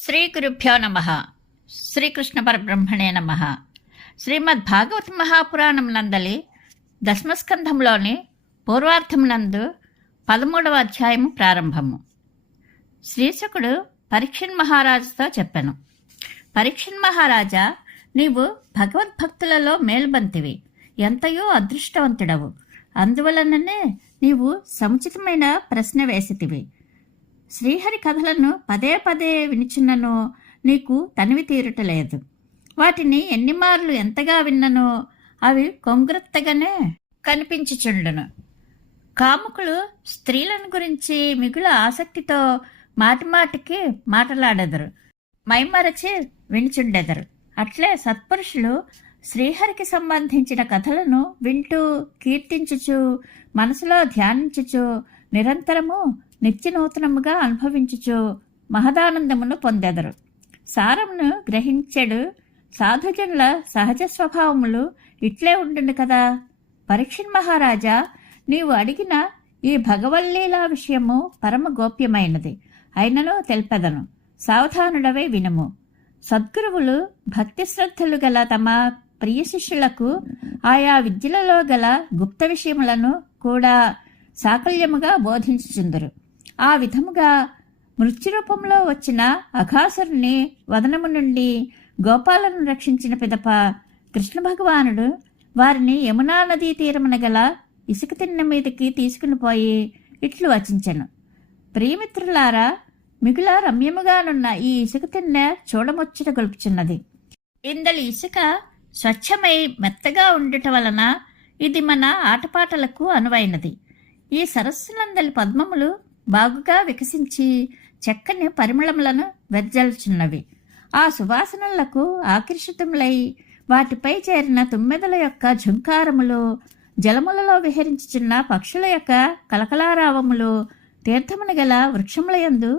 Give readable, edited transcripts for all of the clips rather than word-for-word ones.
శ్రీ గురుభ్యో నమః. శ్రీకృష్ణ పరబ్రహ్మణే నమః. శ్రీమద్ భాగవత మహాపురాణం నందలి దశమస్కంధంలోని పూర్వార్థమునందు 13వ అధ్యాయము ప్రారంభము. శ్రీశుకుడు పరీక్షణ్ మహారాజుతో చెప్పెను. పరీక్షణ్ మహారాజా, నీవు భగవద్భక్తులలో మేలుబంతివి, ఎంతయో అదృష్టవంతుడవు. అందువలననే నీవు సముచితమైన ప్రశ్న వేసితివి. శ్రీహరి కథలను పదే పదే వినిచున్నను నీకు తనివి తీరుటలేదు. వాటిని ఎన్నిమార్లు ఎంతగా విన్ననో అవి కొంగ్రత్తగానే కనిపించుచుండును. కాముకులు స్త్రీలను గురించి మిగుల ఆసక్తితో మాటిమాటికి మాటలాడెదరు, మైమరచి వినిచుండెదరు. అట్లే సత్పురుషులు శ్రీహరికి సంబంధించిన కథలను వింటూ కీర్తించుచు మనసులో ధ్యానించుచు నిరంతరము నిత్యనూతనముగా అనుభవించుచు మహదానందమును పొందెదరు. సారమును గ్రహించెడు సాధుజనుల సహజ స్వభావములు ఇట్లే ఉండును కదా. పరీక్షణ్ మహారాజా, నీవు అడిగిన ఈ భగవల్లీలా విషయము పరమ గోప్యమైనది. అయినను తెల్పెదను, సావధానుడవే వినుము. సద్గురువులు భక్తి శ్రద్ధలు గల తమ ప్రియ శిష్యులకు ఆయా విద్యలలో గల గుప్త విషయములను కూడా సాకల్యముగా బోధించుచుందరు. ఆ విధముగా మృత్యురూపంలో వచ్చిన అఘాసురుని వదనము నుండి గోపాలను రక్షించిన పిదప కృష్ణ భగవానుడు వారిని యమునా నదీ తీరమున గల ఇసుక తిన్నె మీదకి తీసుకుని పోయి ఇట్లు వచించెను. ప్రియమిత్రులారా, మిగుల రమ్యముగానున్న ఈ ఇసుక తిన్నె చూడముచ్చట గొలుపుచున్నది. ఇందలి ఇసుక స్వచ్ఛమై మెత్తగా ఉండుట వలన ఇది మన ఆటపాటలకు అనువైనది. ఈ సరస్సునందలి పద్మములు బాగుగా వికసించి చక్కని పరిమళములను వెదజల్చున్నవి. ఆ సువాసనలకు ఆకర్షితములై వాటిపై చేరిన తుమ్మెదల యొక్క ఝుంకారములు, జలములలో విహరించుచున్న పక్షుల యొక్క కలకలారావములు తీర్థమున గల వృక్షములయందు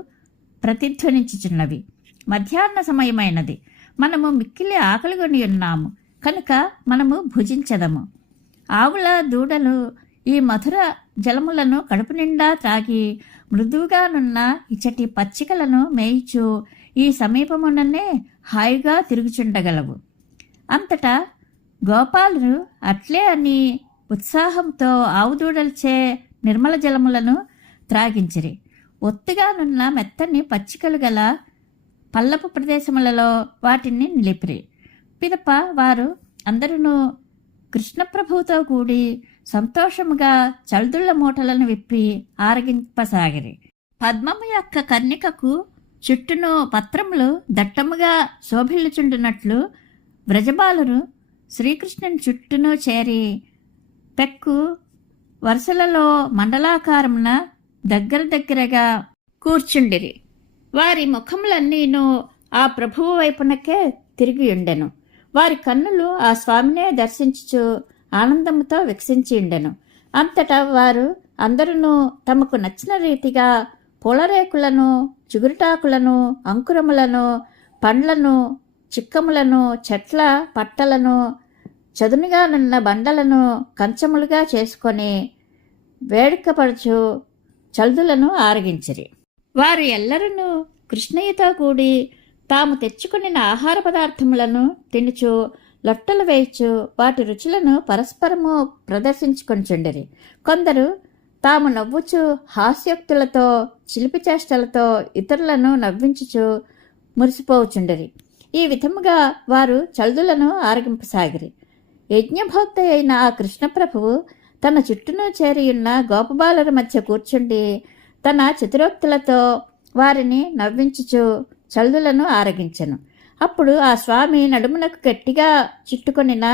ప్రతిధ్వనించుచున్నవి. మధ్యాహ్న సమయమైనది. మనము మిక్కిలి ఆకలిగొని ఉన్నాము కనుక మనము భుజించదము. ఆవుల దూడలు ఈ మధుర జలములను కడుపు నిండా త్రాగి మృదువుగానున్న ఇచ్చటి పచ్చికలను మేయిచు ఈ సమీపముననే హాయిగా తిరుగుచుండగలవు. అంతటా గోపాలుడు అట్లే అని ఉత్సాహంతో ఆవుదూడలచే నిర్మల జలములను త్రాగించిరి. ఒత్తుగానున్న మెత్తని పచ్చికలు గల పల్లపు ప్రదేశములలో వాటిని నిలిపిరి. పిదప వారు అందరూ కృష్ణప్రభువుతో కూడి సంతోషముగా చల్దుళ్ల మూటలను విప్పి ఆరగింపసాగిరి. పద్మము యొక్క కర్ణికకు చుట్టూను పత్రములు దట్టముగా శోభిల్లుచుండునట్లు వ్రజబాలురు శ్రీకృష్ణుని చుట్టూను చేరి పెక్కు వరుసలలో మండలాకారమున దగ్గరగా కూర్చుండిరి. వారి ముఖములన్నీను ఆ ప్రభువు వైపునకే తిరిగి ఉండెను. వారి కన్నులు ఆ స్వామినే దర్శించుచు ఆనందముతో వికసించి ఉండెను. అంతటా వారు అందరూ తమకు నచ్చిన రీతిగా పూలరేకులను, చిగురుటాకులను, అంకురములను, పండ్లను, చిక్కములను, చెట్ల పట్టలను, చదునుగానున్న బండలను కంచములుగా చేసుకొని వేడుకపరచు చల్దులను ఆరగించిరి. వారు ఎల్లరూ కృష్ణయ్యతో కూడి తాము తెచ్చుకుని ఆహార పదార్థములను తినుచు లొట్టలు వేయచ్చు వాటి రుచులను పరస్పరము ప్రదర్శించుకొనిచుండిరి. కొందరు తాము నవ్వుచు హాస్యోక్తులతో చిలిపి చేష్టలతో ఇతరులను నవ్వించుచు మురిసిపోవుచుండిరి. ఈ విధముగా వారు చల్దులను ఆరగింపసాగిరి. యజ్ఞభోక్త అయిన ఆ కృష్ణప్రభువు తన చుట్టూను చేరియున్న గోపబాలుల మధ్య కూర్చుండి తన చతురోక్తులతో వారిని నవ్వించుచు చల్దులను ఆరగించెను. అప్పుడు ఆ స్వామి నడుమునకు గట్టిగా చుట్టుకొనిన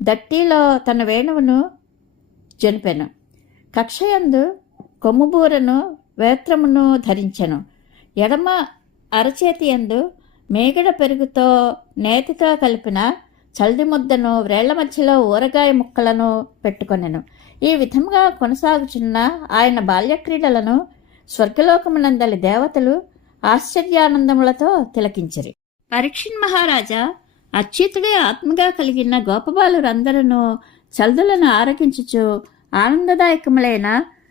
దట్టిలో తన వేణువును జనిపెను. కక్షయందు కొమ్ముబూరను వేత్రమును ధరించెను. ఎడమ అరచేతి యందు మేగడ పెరుగుతో నేతితో కలిపిన చల్ది ముద్దను వ్రేళ్ల మధ్యలో ఊరగాయ ముక్కలను పెట్టుకొనెను. ఈ విధముగా కొనసాగుచున్న ఆయన బాల్యక్రీడలను స్వర్గలోకమునందలి దేవతలు ఆశ్చర్యానందములతో తిలకించిరి. పరీక్షణ్ మహారాజా, అచ్యుతుడే ఆత్మగా కలిగిన గోపబాలురందరూ చల్దులను ఆరగించుచు ఆనందదాయకములైన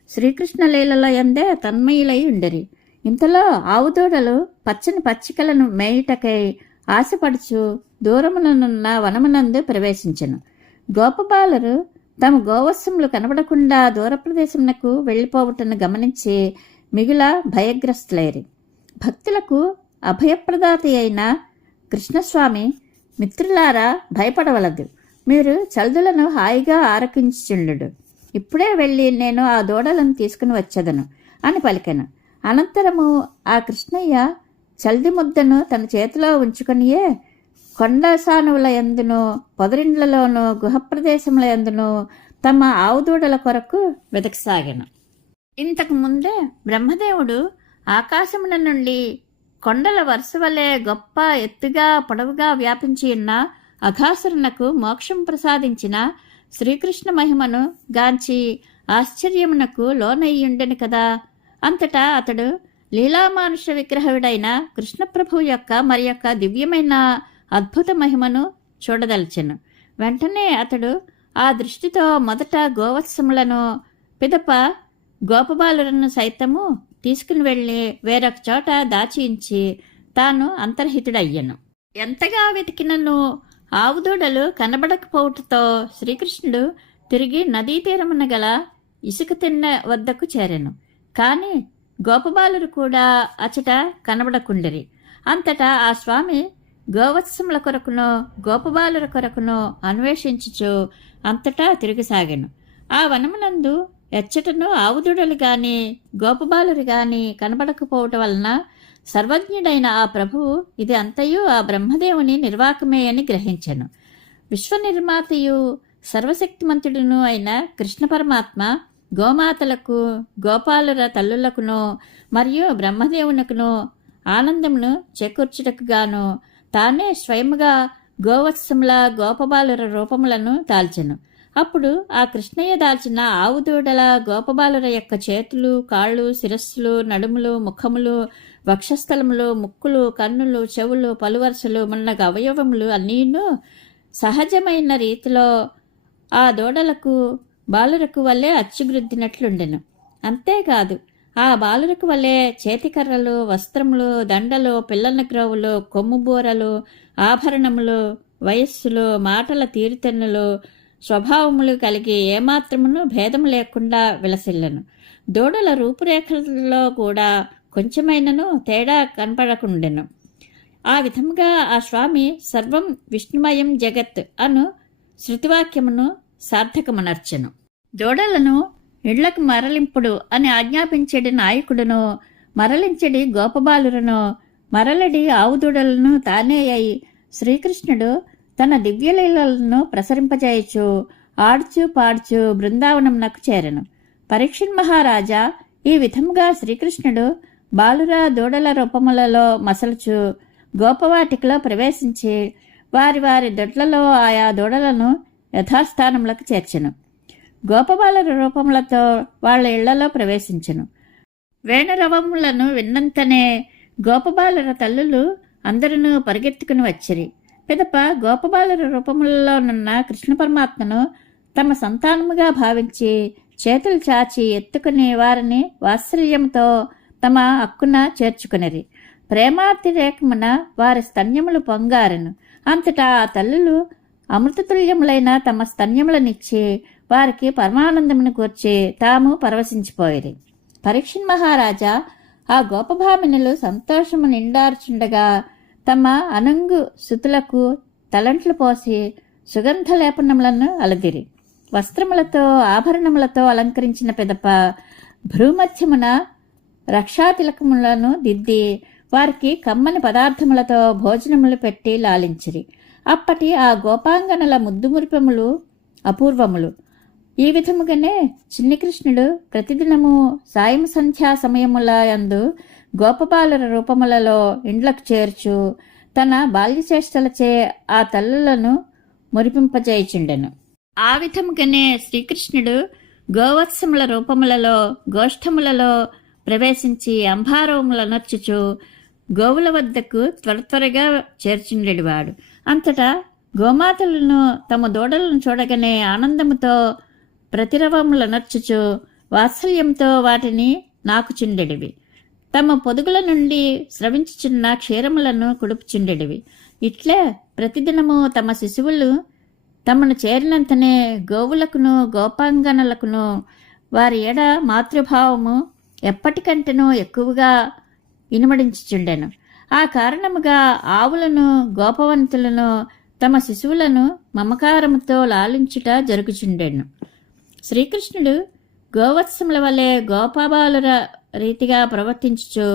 శ్రీకృష్ణ లీలల యందే తన్మయులై ఉండిరి. ఇంతలో ఆవుదూడలు పచ్చని పచ్చికలను మేయుటకై ఆశపడుచు దూరముననున్న వనమునందు ప్రవేశించెను. గోపబాలురు తమ గోవత్సములు కనబడకుండా దూర ప్రదేశమునకు వెళ్ళిపోవటను గమనించి మిగుల భయగ్రస్తులైరి. భక్తులకు అభయప్రదాత అయిన కృష్ణస్వామి, మిత్రులారా, భయపడవలదు. మీరు చల్దులను హాయిగా ఆరకించుచుండు. ఇప్పుడే వెళ్ళి నేను ఆ దూడలను తీసుకుని వచ్చేదను అని పలికెను. అనంతరము ఆ కృష్ణయ్య చల్ది ముద్దను తన చేతిలో ఉంచుకొనియే కొండ సానువుల యందును పొదరిండ్లలోనూ గుహప్రదేశముల యందును తమ ఆవుదూడల కొరకు వెతకసాగాను. ఇంతకు ముందే బ్రహ్మదేవుడు ఆకాశమున నుండి కొండల వరుస వలె గొప్ప ఎత్తుగా పొడవుగా వ్యాపించి ఉన్న అఘాసురునకు మోక్షం ప్రసాదించిన శ్రీకృష్ణ మహిమను గాంచి ఆశ్చర్యమునకు లోనయ్యుండెను కదా. అంతటా అతడు లీలామానుష విగ్రహుడైన కృష్ణప్రభువు యొక్క మరి యొక్క దివ్యమైన అద్భుత మహిమను చూడదలిచెను. వెంటనే అతడు ఆ దృష్టితో మొదట గోవత్సములను, పిదప గోపబాలులను సైతము తీసుకుని వెళ్ళి వేరొక చోట దాచియించి తాను అంతర్హితుడయ్యను. ఎంతగా వెతికినను ఆవుదూడలు కనబడకపోవటంతో శ్రీకృష్ణుడు తిరిగి నదీ తీరమున గల ఇసుక తిన్న వద్దకు చేరెను. కాని గోపబాలురు కూడా అచట కనబడకుండిరి. అంతటా ఆ స్వామి గోవత్సముల కొరకునో గోపబాలుర కొరకునో అన్వేషించుచు అంతటా తిరిగిసాగాను. ఆ వనమునందు ఎచ్చటను ఆవుదూడలు గాని గోపబాలురు గాని కనబడకపోవటం వలన సర్వజ్ఞుడైన ఆ ప్రభువు ఇది అంతయు ఆ బ్రహ్మదేవుని నిర్వాకమే అని గ్రహించెను. విశ్వనిర్మాతయు సర్వశక్తిమంతుడును అయిన కృష్ణ పరమాత్మ గోమాతలకు, గోపాలుర తల్లులకును మరియు బ్రహ్మదేవునకును ఆనందమును చేకూర్చుటకు గాను తానే స్వయముగా గోవత్సముల గోపబాలుర రూపములను దాల్చెను. అప్పుడు ఆ కృష్ణయ్య దాల్చిన ఆవుదూడల గోపబాలుర యొక్క చేతులు, కాళ్ళు, శిరస్సులు, నడుములు, ముఖములు, వక్షస్థలములు, ముక్కులు, కన్నులు, చెవులు, పలువరుసలు మున్నగ అవయవములు అన్నీను సహజమైన రీతిలో ఆ దూడలకు బాలురకు వల్లే అచ్చుగుద్దినట్లుండెను. అంతేకాదు ఆ బాలురకు వల్లే చేతికర్రలు, వస్త్రములు, దండలు, పిల్లల గ్రోవులు, కొమ్ముబూరలు, ఆభరణములు, వయస్సులు, మాటల తీరుతెన్నులు, స్వభావములు కలిగి ఏమాత్రమును భేదము లేకుండా విలసిల్లను. దూడల రూపురేఖలలో కూడా కొంచెమైనను తేడా కనపడకుండెను. ఆ విధముగా ఆ స్వామి సర్వం విష్ణుమయం జగత్ అను శృతివాక్యమును సార్థకమనర్చెను. దూడలను ఇళ్లకు మరలింపుడు అని ఆజ్ఞాపించడి నాయకుడును, మరలించడి గోపబాలురను, మరలడి ఆవుదూడలను తానే అయి శ్రీకృష్ణుడు తన దివ్యలీలలను ప్రసరింపజేయచు ఆడుచు పాడుచు బృందావనమునకు చేరెను. పరీక్షణ్ మహారాజా ఈ విధముగా శ్రీకృష్ణుడు బాలుర దూడల రూపములలో మసలుచు గోపవాటికలో ప్రవేశించి వారి వారి దొడ్లలో ఆయా దూడలను యథాస్థానములకు చేర్చెను. గోపబాలుర రూపములతో వాళ్ళ ఇళ్లలో ప్రవేశించెను. వేణురవములను విన్నంతనే గోపబాలుర తల్లులు అందరూ పరిగెత్తుకుని వచ్చిరి. పిదప గోపబాలుర రూపములలోనున్న కృష్ణ పరమాత్మను తమ సంతానముగా భావించి చేతులు చాచి ఎత్తుకుని వారిని వాత్సల్యంతో తమ హక్కున చేర్చుకునిరి. ప్రేమాతిరేకమున వారి స్తన్యములు పొంగారెను. అంతటా ఆ తల్లులు అమృతతుల్యములైన తమ స్తన్యములనిచ్చి వారికి పరమానందమును కూర్చి తాము పరవశించిపోయిరి. పరీక్షణ్ మహారాజా ఆ గోపభామినులు సంతోషము నిండార్చుండగా తమ అనంగు సుతులకు తలంట్లు పోసి సుగంధ లేపనములను అలదిరి. వస్త్రములతో ఆభరణములతో అలంకరించిన పిదప భ్రూమధ్యమున రక్షాతిలకములను దిద్ది వారికి కమ్మని పదార్థములతో భోజనములు పెట్టి లాలించిరి. అప్పటి ఆ గోపాంగనల ముద్దుమురిపములు అపూర్వములు. ఈ విధముగానే చిన్నికృష్ణుడు ప్రతిదినము సాయం సంధ్యా సమయముల యందు గోపబాలుర రూపములలో ఇండ్లకు చేర్చు తన బాల్యచేష్టలచే ఆ తల్లులను మురిపింపజేయుచుండెను. ఆ విధముగానే శ్రీకృష్ణుడు గోవత్సముల రూపములలో గోష్ఠములలో ప్రవేశించి అంబారవములనొచ్చుచు గోవుల వద్దకు త్వరగా చేర్చుండెడివాడు. అంతటా గోమాతలను తమ దూడలను చూడగానే ఆనందముతో ప్రతిరవములనొచ్చుచు వాత్సల్యంతో వాటిని నాకుచుండెడివి. తమ పొదుగుల నుండి స్రవించుచున్న క్షీరములను కుడుపుచుండెడివి. ఇట్లే ప్రతిదినము తమ శిశువులు తమను చేరినంతనే గోవులకును గోపాంగనలకును వారి ఎడ మాతృభావము ఎప్పటికంటేనూ ఎక్కువగా ఇనుమడించుచుండెను. ఆ కారణముగా ఆవులను గోపవంతులను తమ శిశువులను మమకారముతో లాలించుట జరుగుచుండెను. శ్రీకృష్ణుడు గోవత్సముల వలె గోపాబాలుర రీతిగా ప్రవర్తించుచు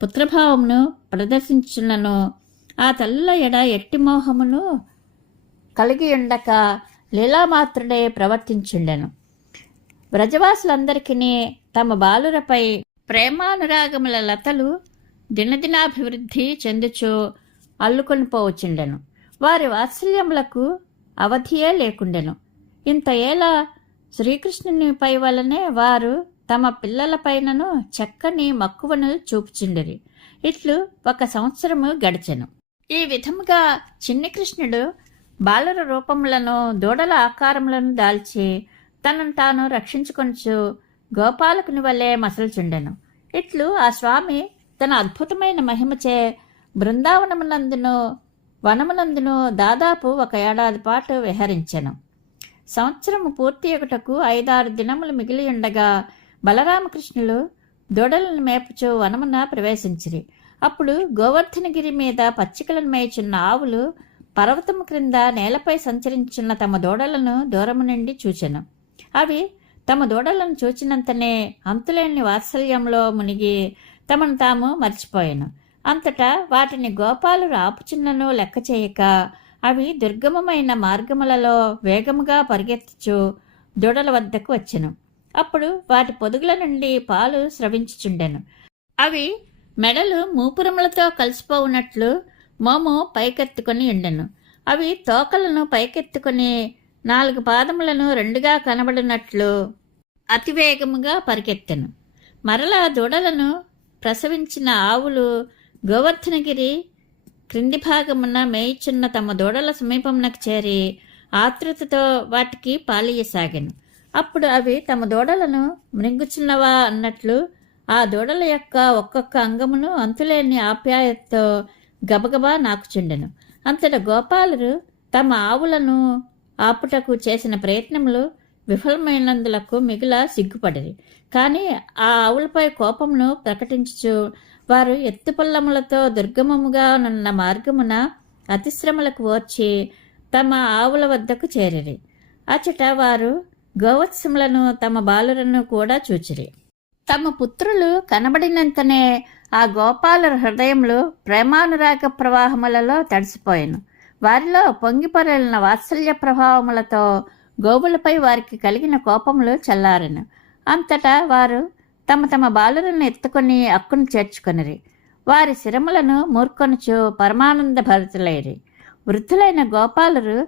పుత్రభావమును ప్రదర్శించున్నను ఆ తల్లుల ఎడ ఎట్టి మోహమును కలిగి ఉండక లీలామాత్రుడే ప్రవర్తించుండెను. వ్రజవాసులందరికీ తమ బాలురపై ప్రేమానురాగముల లతలు దినదినాభివృద్ధి చెందుచు అల్లుకొని పోవచ్చుండెను. వారి వాత్సల్యములకు అవధియే లేకుండెను. ఇంత ఏలా శ్రీకృష్ణునిపై వలనే వారు తమ పిల్లలపైనను చక్కని మక్కువను చూపుచుండిరి. ఇట్లు 1 సంవత్సరము గడిచెను. ఈ విధముగా చిన్ని కృష్ణుడు బాలుర రూపములను దూడల ఆకారములను దాల్చి తనను తాను రక్షించుకొనుచు గోపాలకుని వలె మసలుచుండెను. ఇట్లు ఆ స్వామి తన అద్భుతమైన మహిమచే బృందావనమునందును వనమునందును దాదాపు 1 ఏడాది పాటు విహరించెను. సంవత్సరము పూర్తి ఒకటకు 5-6 దినములు మిగిలి ఉండగా బలరామకృష్ణులు దూడలను మేపుచు వనమున ప్రవేశించిరి. అప్పుడు గోవర్ధనగిరి మీద పచ్చికలను మేయుచున్న ఆవులు పర్వతము క్రింద నేలపై సంచరించున్న తమ దూడలను దూరము నుండి చూచెను. అవి తమ దూడలను చూచినంతనే అంతులేని వాత్సల్యంలో మునిగి తమను తాము మర్చిపోయాను. అంతటా వాటిని గోపాలురు ఆపుచున్నను లెక్క చేయక అవి దుర్గమమైన మార్గములలో వేగముగా పరిగెత్తుచు దూడల వద్దకు వచ్చెను. అప్పుడు వాటి పొదుగుల నుండి పాలు స్రవించుచుండెను. అవి మెడలు మూపురములతో కలిసిపోవునట్లు మోము పైకెత్తుకొని ఉండెను. అవి తోకలను పైకెత్తుకొని 4 పాదములను 2గా కనబడినట్లు అతివేగముగా పరిగెత్తెను. మరలా దూడలను ప్రసవించిన ఆవులు గోవర్ధనగిరి క్రింది భాగమున మేయిచున్న తమ దూడల సమీపమునకు చేరి ఆతృతతో వాటికి పాలియసాగాను. అప్పుడు అవి తమ దూడలను మృంగుచున్నవా అన్నట్లు ఆ దూడల యొక్క ఒక్కొక్క అంగమును అంతులేని ఆప్యాయతతో గబగబా నాకుచుండెను. అంతట గోపాలురు తమ ఆవులను ఆపుటకు చేసిన ప్రయత్నములు విఫలమైనందులకు మిగుల సిగ్గుపడిరి. కానీ ఆ ఆవులపై కోపమును ప్రకటించుచు వారు ఎత్తుపల్లములతో దుర్గమముగా నున్న మార్గమున అతిశ్రమలకు వచ్చి తమ ఆవుల వద్దకు చేరిరి. అచట వారు గోవత్సములను తమ బాలులను కూడా చూచిరి. తమ పుత్రులు కనబడినంతనే ఆ గోపాలుర హృదయంలో ప్రేమానురాగ ప్రవాహములలో తడిసిపోయాను. వారిలో పొంగిపొరలిన వాత్సల్య ప్రభావములతో గోవులపై వారికి కలిగిన కోపములు చల్లారెను. అంతటా వారు తమ తమ బాలులను ఎత్తుకొని అక్కును చేర్చుకొనిరి. వారి శిరములను మూర్కొనుచు పరమానంద భరితులైరి. వృద్ధులైన గోపాలురు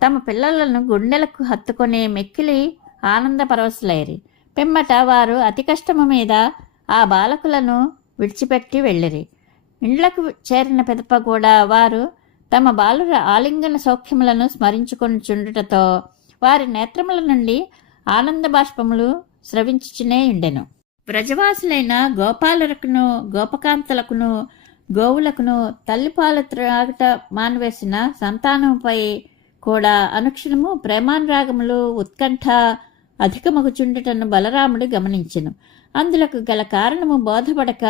తమ పిల్లలను గుండెలకు హత్తుకొని మెక్కిలి ఆనంద పరవశులైరి. పిమ్మట వారు అతి కష్టము మీద ఆ బాలకులను విడిచిపెట్టి వెళ్ళిరి. ఇండ్లకు చేరిన పిదప కూడా వారు తమ బాలుర ఆలింగన సౌఖ్యములను స్మరించుకొనుచుండుటతో వారి నేత్రముల నుండి ఆనంద బాష్పములు స్రవించుచునే ఉండెను. వ్రజవాసులైన గోపాలులకును గోపకాంతలకును గోవులకును తల్లిపాలు త్రాగుట మానివేసిన సంతానముపై కూడా అనుక్షణము ప్రేమానురాగములు ఉత్కంఠ అధికమగుచుండుటను బలరాముడు గమనించెను. అందులకు గల కారణము బోధపడక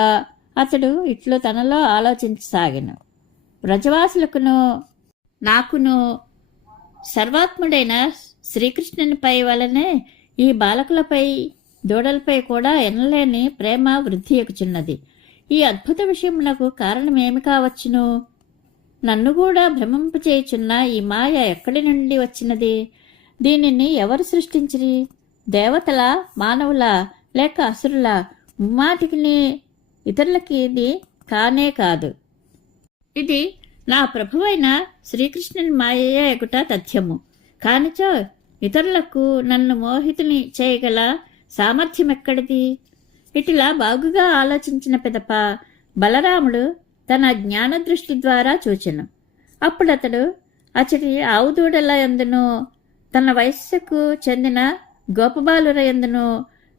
అతడు ఇట్లు తనలో ఆలోచించసాగెను. వ్రజవాసులకును నాకును సర్వాత్ముడైన శ్రీకృష్ణునిపై వలనే ఈ బాలకులపై దూడలపై కూడా ఎనలేని ప్రేమ వృద్ధి ఎక్కుచున్నది. ఈ అద్భుత విషయమునకు కారణమేమి కావచ్చును? నన్ను కూడా భ్రమింపచేయుచున్న ఈ మాయ ఎక్కడి నుండి వచ్చినది? దీనిని ఎవరు సృష్టించిరి? దేవతల, మానవుల, లేక అసురుల? ముమ్మాటికి ఇతరులకి ఇది కానే కాదు. ఇది నా ప్రభువైన శ్రీకృష్ణుని మాయయే ఎగుట తథ్యము. కానిచో ఇతరులకు నన్ను మోహితుని చేయగల సామర్థ్యమెక్కడిది? ఇటులా బాగుగా ఆలోచించిన పిదప బలరాముడు తన జ్ఞానదృష్టి ద్వారా చూచెను. అప్పుడతడు అచటి ఆవుదూడల యందును తన వయస్సుకు చెందిన గోపబాలుర యందును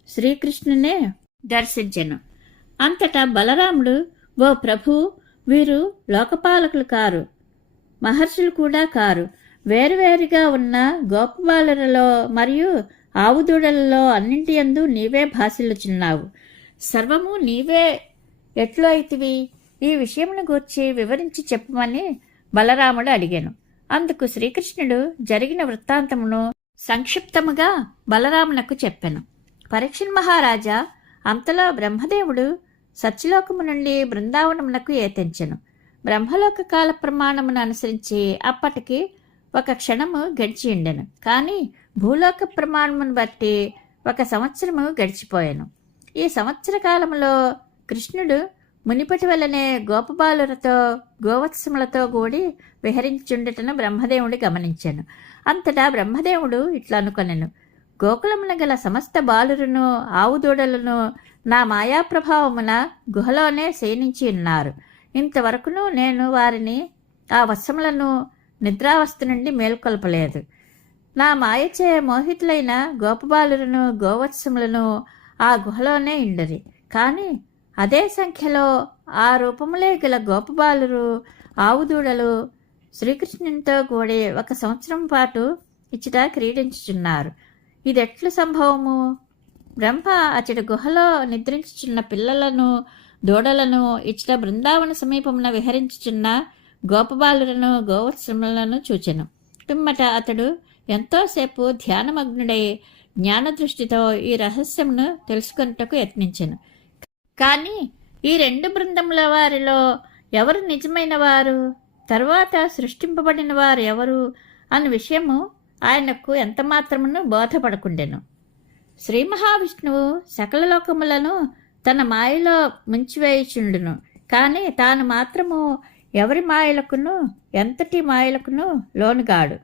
శ్రీకృష్ణునే దర్శించెను. అంతటా బలరాముడు, ఓ ప్రభు, వీరు లోకపాలకులు కారు, మహర్షులు కూడా కారు. వేరువేరుగా ఉన్న గోపబాలులలో మరియు ఆవుదూడలలో అన్నింటి యందు నీవే భాసిల్లుచున్నావు. సర్వము నీవే ఎట్లు అయితివి? ఈ విషయమును గూర్చి వివరించి చెప్పమని బలరాముడు అడిగాను. అందుకు శ్రీకృష్ణుడు జరిగిన వృత్తాంతమును సంక్షిప్తముగా బలరామునకు చెప్పెను. పరీక్షణ్ మహారాజా, అంతలో బ్రహ్మదేవుడు సత్యలోకము నుండి బృందావనమునకు ఏతించెను. బ్రహ్మలోక కాల ప్రమాణమును అనుసరించి అప్పటికి ఒక క్షణము గడిచి ఉండెను. కానీ భూలోక ప్రమాణమును బట్టి 1 సంవత్సరము గడిచిపోయాను. ఈ సంవత్సర కాలములో కృష్ణుడు మునిపటి వల్లనే గోపబాలులతో గోవత్సములతో కూడి విహరించుండటను బ్రహ్మదేవుడు గమనించాను. అంతటా బ్రహ్మదేవుడు ఇట్లా అనుకొనెను, గోకులమున గల సమస్త బాలురును ఆవుదూడలను నా మాయాప్రభావమున గుహలోనే శయనించి ఉన్నారు. ఇంతవరకును నేను వారిని, ఆ వత్సములను నిద్రావస్థ నుండి మేల్కొల్పలేదు. నా మాయచే మోహితులైన గోపబాలులను గోవత్సములను ఆ గుహలోనే ఇండరి. కానీ అదే సంఖ్యలో ఆ రూపములే గల గోపబాలురు ఆవుదూడలు శ్రీకృష్ణునితో కూడి 1 సంవత్సరం పాటు ఇచ్చట క్రీడించుచున్నారు. ఇదెట్లు సంభవము? బ్రహ్మ అచ్చటి గుహలో నిద్రించుచున్న పిల్లలను దూడలను ఇచ్చట బృందావన సమీపమున విహరించుచున్న గోపబాలులను గోవత్సములను చూచెను. పిమ్మట అతడు ఎంతోసేపు ధ్యానమగ్నుడై జ్ఞానదృష్టితో ఈ రహస్యమును తెలుసుకొనుటకు యత్నించెను. కానీ ఈ 2 బృందముల వారిలో ఎవరు నిజమైన వారు, తరువాత సృష్టింపబడిన వారు ఎవరు అన్న విషయము ఆయనకు ఎంతమాత్రమును బోధపడకుండెను. శ్రీ మహావిష్ణువు సకల లోకములను తన మాయలో ముంచివేయుచుండును. కానీ తాను మాత్రము ఎవరి మాయలకును ఎంతటి మాయలకును లోనుగాడు.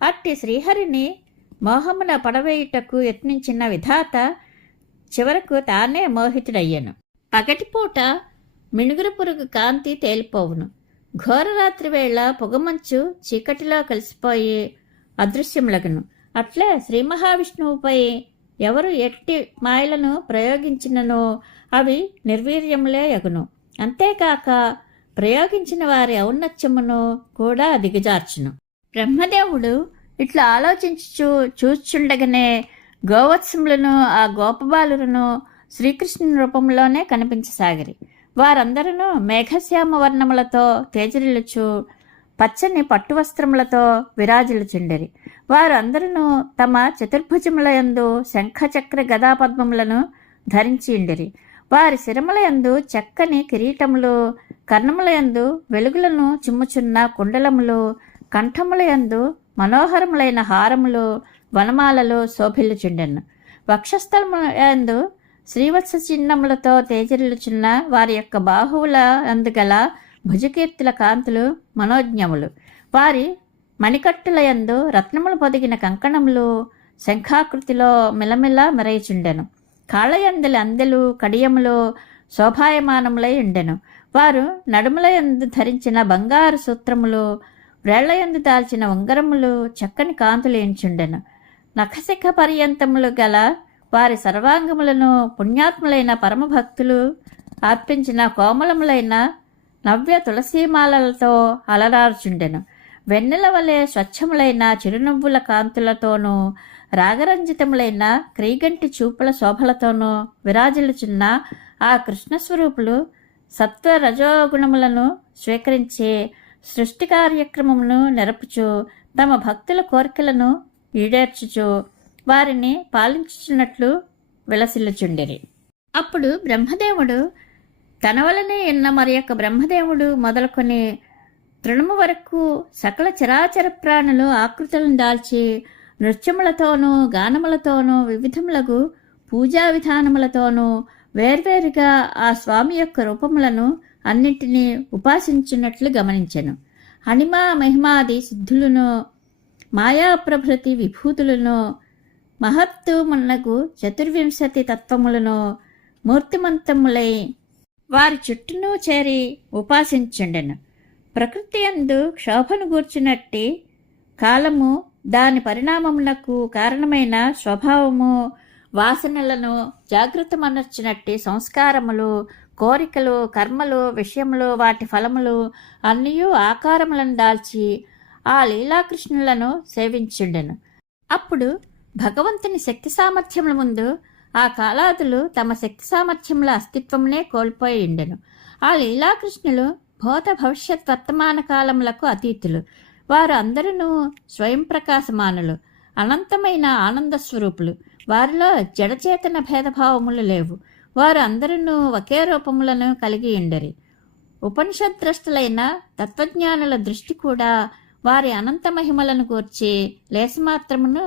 అట్టి శ్రీహరిని మోహమున పడవేయుటకు యత్నించిన విధాత చివరకు తానే మోహితుడయ్యను. పగటిపూట మిణుగురు పురుగు కాంతి తేలిపోవును. ఘోరరాత్రి వేళ పొగమంచు చీకటిలో కలిసిపోయి అదృశ్యములగును. అట్లే శ్రీ మహావిష్ణువుపై ఎవరు ఎట్టి మాయలను ప్రయోగించిననో అవి నిర్వీర్యములే యగును. అంతేకాక ప్రయోగించిన వారి ఔన్నత్యమును కూడా దిగజార్చును. బ్రహ్మదేవుడు ఇట్లా ఆలోచించు చూచుండగానే గోవత్సములను ఆ గోపబాలులను శ్రీకృష్ణుని రూపంలోనే కనిపించసాగిరి. వారందరూ మేఘశ్యామ వర్ణములతో తేజరిల్లుచు పచ్చని పట్టు వస్త్రములతో విరాజిల్లుచుండిరి. వారు అందరూ తమ చతుర్భుజములయందు శంఖచక్ర గదాపద్మములను ధరించి ఉండిరి. వారి శిరములయందు చక్కని కిరీటములు, కర్ణములయందు వెలుగులను చిమ్ముచున్న కుండలములు, కంఠములయందు మనోహరములైన హారములు, వనమాలలు శోభిల్లుచుండెను. వక్షస్థలములందు శ్రీవత్స చిహ్నములతో తేజరిల్లుచున్న వారి యొక్క బాహువుల అందుగల భుజకీర్తుల కాంతులు మనోజ్ఞములు. వారి మణికట్టులయందు రత్నములు పొదిగిన కంకణములు శంఖాకృతిలో మిలమిల మెరయుచుండెను. కాళ్ళయందుల అందెలు కడియములు శోభాయమానములై ఉండెను. వారు నడుములయందు ధరించిన బంగారు సూత్రములు, వ్రేళ్లయందు దాల్చిన ఉంగరములు చక్కని కాంతులు ఎంచుండెను. నఖశిఖ పర్యంతములు గల వారి సర్వాంగములను పుణ్యాత్ములైన పరమభక్తులు అర్పించిన కోమలములైన నవ్య తులసీమాలలతో అలరార్చుండెను. వెన్నెల వలె స్వచ్ఛములైన చిరునవ్వుల కాంతులతోనూ రాగరంజితములైన క్రీగంటి చూపుల శోభలతోనూ విరాజిల్లుచున్న ఆ కృష్ణస్వరూపులు సత్వ రజోగుణములను స్వీకరించే సృష్టి కార్యక్రమమును నెరపుచు తమ భక్తుల కోరికలను ఈడేర్చుచు వారిని పాలించుచున్నట్లు విలసిల్లుచుండిరి. అప్పుడు బ్రహ్మదేవుడు తన వలనే ఉన్న మరి యొక్క బ్రహ్మదేవుడు మొదలుకొని తృణము వరకు సకల చరాచర ప్రాణులు ఆకృతులను దాల్చి నృత్యములతోనూ గానములతోనూ వివిధములకు పూజా విధానములతోనూ వేర్వేరుగా ఆ స్వామి యొక్క రూపములను అన్నింటినీ ఉపాసించినట్లు గమనించెను. హణిమా మహిమాది సిద్ధులను, మాయాప్రభృతి విభూతులను, మహత్తు మున్నగు 24 తత్వములను మూర్తిమంతములై వారి చుట్టూను చేరి ఉపాసించుండెను. ప్రకృతి యందు క్షోభను గూర్చినట్టి కాలము, దాని పరిణామమునకు కారణమైన స్వభావము, వాసనలను జాగృతమనర్చినట్టి సంస్కారములు, కోరికలు, కర్మలు, విషయములు, వాటి ఫలములు అన్నీ ఆకారములను దాల్చి ఆ లీలాకృష్ణులను సేవించుండెను. అప్పుడు భగవంతుని శక్తి సామర్థ్యముల ముందు ఆ కాలాదులు తమ శక్తి సామర్థ్యముల అస్తిత్వమునే కోల్పోయి ఉండెను. ఆ లీలాకృష్ణులు భూత భవిష్యత్ వర్తమాన కాలములకు అతీతులు. వారు అందరూ స్వయం ప్రకాశమానులు, అనంతమైన ఆనంద స్వరూపులు. వారిలో జడచేతన భేదభావములు లేవు. వారు అందరూ ఒకే రూపములను కలిగి ఉండరి. ఉపనిషద్ద్రష్టులైన తత్వజ్ఞానుల దృష్టి కూడా వారి అనంత మహిమలను గూర్చి లేసమాత్రమును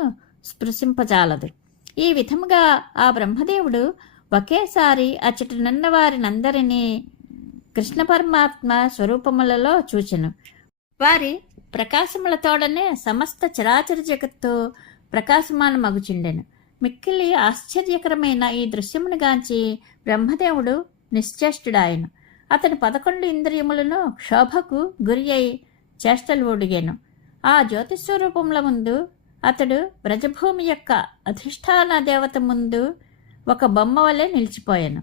స్పృశింపజాలదు. ఈ విధముగా ఆ బ్రహ్మదేవుడు ఒకేసారి అచ్చటనున్న వారినందరినీ కృష్ణ పరమాత్మ స్వరూపములలో చూచెను. వారి ప్రకాశములతోడనే సమస్త చరాచర జగత్తు ప్రకాశమానమగుచుండెను. మిక్కిలి ఆశ్చర్యకరమైన ఈ దృశ్యమును గాంచి బ్రహ్మదేవుడు నిశ్చేష్టుడాయను. అతని 11 ఇంద్రియములను క్షోభకు గురి అయి చేష్టలు ఒడిగాను. ఆ జ్యోతిస్వరూపముల ముందు అతడు బ్రజభూమి యొక్క అధిష్టాన దేవత ముందు ఒక బొమ్మ వలె నిలిచిపోయాను.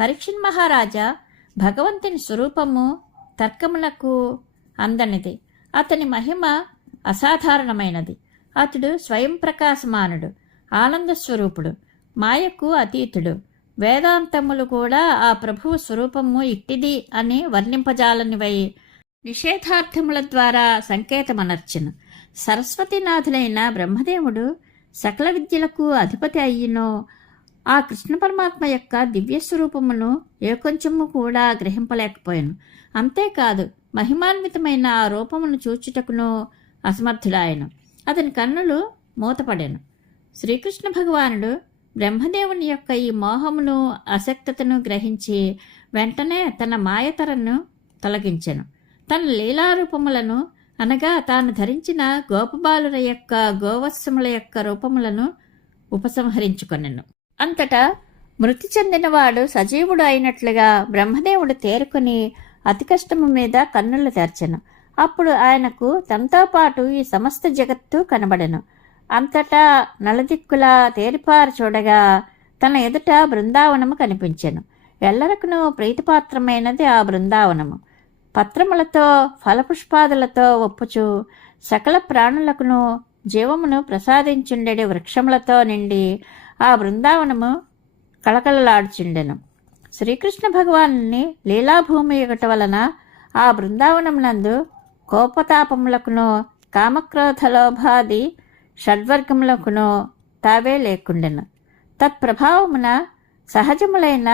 పరీక్షిత్ మహారాజా, భగవంతుని స్వరూపము తర్కములకు అందనిది. అతని మహిమ అసాధారణమైనది. అతడు స్వయం ప్రకాశమానుడు, ఆనంద స్వరూపుడు, మాయకు అతీతుడు. వేదాంతములు కూడా ఆ ప్రభువు స్వరూపము ఇట్టిది అని వర్ణింపజాలనివై నిషేధార్థముల ద్వారా సంకేతమనర్చును. సరస్వతీనాథులైన బ్రహ్మదేవుడు సకల విద్యలకు అధిపతి అయ్యినో ఆ కృష్ణ పరమాత్మ యొక్క దివ్యస్వరూపమును ఏ కొంచెము కూడా గ్రహింపలేకపోయాను. అంతేకాదు, మహిమాన్వితమైన ఆ రూపమును చూచుటకును అసమర్థుడాయను. అతని కన్నులు మూతపడెను. శ్రీకృష్ణ భగవానుడు బ్రహ్మదేవుని యొక్క ఈ మోహమును, అసక్తతను గ్రహించి వెంటనే తన మాయతరను తొలగించెను. తన లీలారూపములను, అనగా తాను ధరించిన గోపబాలుల యొక్క గోవత్సముల యొక్క రూపములను ఉపసంహరించుకొనెను. అంతటా మృతి చెందినవాడు సజీవుడు అయినట్లుగా బ్రహ్మదేవుడు తేరుకొని అతి కష్టము మీద కన్నులు తెరచెను. అప్పుడు ఆయనకు తనతో పాటు ఈ సమస్త జగత్తు కనబడెను. అంతటా నలుదిక్కులా తేరిపారు చూడగా తన ఎదుట బృందావనము కనిపించెను. ఎల్లరకును ప్రీతిపాత్రమైనది ఆ బృందావనము. పత్రములతో, ఫలపుష్పాదులతో ఒప్పుచు సకల ప్రాణులకును జీవమును ప్రసాదించుండెడి వృక్షములతో నిండి ఆ బృందావనము కళకళలాడుచుండెను. శ్రీకృష్ణ భగవానుని లీలాభూమి ఒకటి వలన ఆ బృందావనమునందు కోపతాపములకును కామక్రోధలోభాది షడ్వర్గములకును తావే లేకుండెను. తత్ప్రభావమున సహజములైన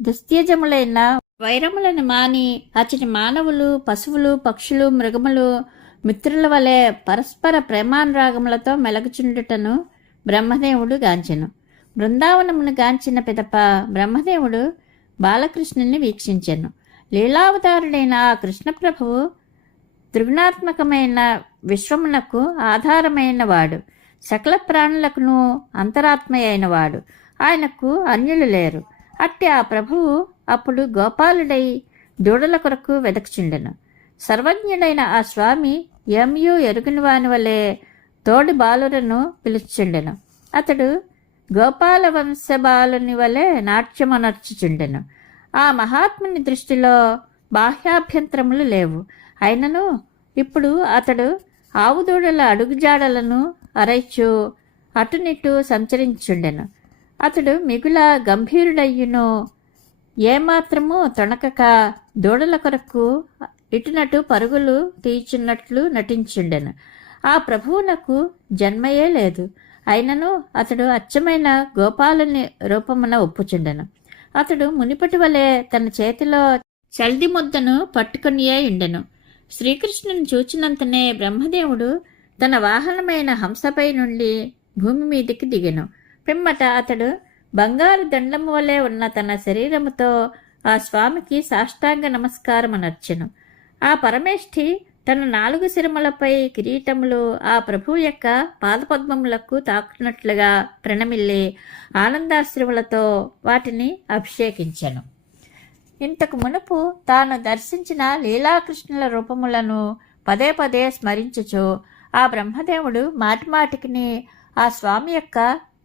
దుస్త్యజములైన వైరములను మాని అచటి మానవులు, పశువులు, పక్షులు, మృగములు మిత్రుల వలె పరస్పర ప్రేమానురాగములతో మెలగుచుండుటను బ్రహ్మదేవుడు గాంచెను. బృందావనమును గాంచిన పిదప బ్రహ్మదేవుడు బాలకృష్ణుని వీక్షించెను. లీలావతారుడైన ఆ కృష్ణప్రభువు త్రిగుణాత్మకమైన విశ్వమునకు ఆధారమైన వాడు, సకల ప్రాణులకును అంతరాత్మ అయినవాడు. ఆయనకు అన్యులు లేరు. అట్టి ఆ ప్రభువు అప్పుడు గోపాలుడై దూడల కొరకు వెదకుచుండెను. సర్వజ్ఞుడైన ఆ స్వామి ఏమియూ ఎరుగని వాని వలె తోడి బాలులను పిలుచుచుండెను. అతడు గోపాల వంశబాలుని వలె నాట్యమనర్చుచుండెను. ఆ మహాత్ముని దృష్టిలో బాహ్యాభ్యంతరములు లేవు. అయినను ఇప్పుడు అతడు ఆవుదూడల అడుగుజాడలను అరైచు అటునిటు సంచరించుండెను. అతడు మిగుల గంభీరుడయ్యును ఏమాత్రము తొణకక దూడల కొరకు ఇటునటు పరుగులు తీయుచున్నట్లు నటించుండెను. ఆ ప్రభువునకు జన్మయే లేదు. అయినను అతడు అచ్చమైన గోపాలుని రూపమున ఒప్పుచుండెను. అతడు మునిపటి వలె తన చేతిలో చల్ది ముద్దను పట్టుకొనియే ఉండెను. శ్రీకృష్ణుని చూచినంతనే బ్రహ్మదేవుడు తన వాహనమైన హంసపై నుండి భూమి మీదికి దిగెను. పిమ్మట అతడు బంగారు దండము వలె ఉన్న తన శరీరముతో ఆ స్వామికి సాష్టాంగ నమస్కారమనర్చెను. ఆ పరమేష్ఠి తన 4 శిరములపై కిరీటములు ఆ ప్రభువు యొక్క పాదపద్మములకు తాకునట్లుగా ప్రణమిల్లి ఆనందాశ్రువులతో వాటిని అభిషేకించెను. ఇంతకు మునుపు తాను దర్శించిన లీలాకృష్ణుల రూపములను పదే పదే స్మరించుచు ఆ బ్రహ్మదేవుడు మాటిమాటికిని ఆ స్వామి యొక్క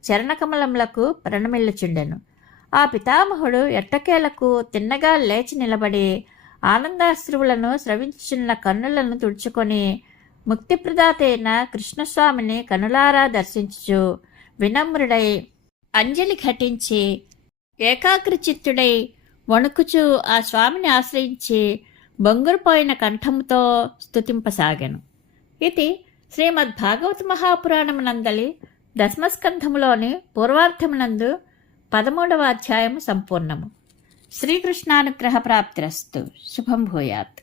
చరణకమలములకు ప్రణమిల్లుచుండెను. ఆ పితామహుడు ఎట్టకేలకు తిన్నగా లేచి నిలబడి ఆనందాశ్రువులను స్రవించుచున్న కన్నులను తుడుచుకొని ముక్తిప్రదాతైన కృష్ణస్వామిని కనులారా దర్శించుచు వినమ్రుడై అంజలి ఘటించి ఏకాగ్రచిత్తుడై వణుకుచూ ఆ స్వామిని ఆశ్రయించి బొంగురుపోయిన కంఠముతో స్తుతింపసాగాను. ఇది శ్రీమద్భాగవత మహాపురాణమునందలి దశమస్కంధములోని పూర్వార్థమునందు 13వ అధ్యాయము సంపూర్ణము. శ్రీకృష్ణానుగ్రహ ప్రాప్తిరస్తు. శుభం భూయాత్.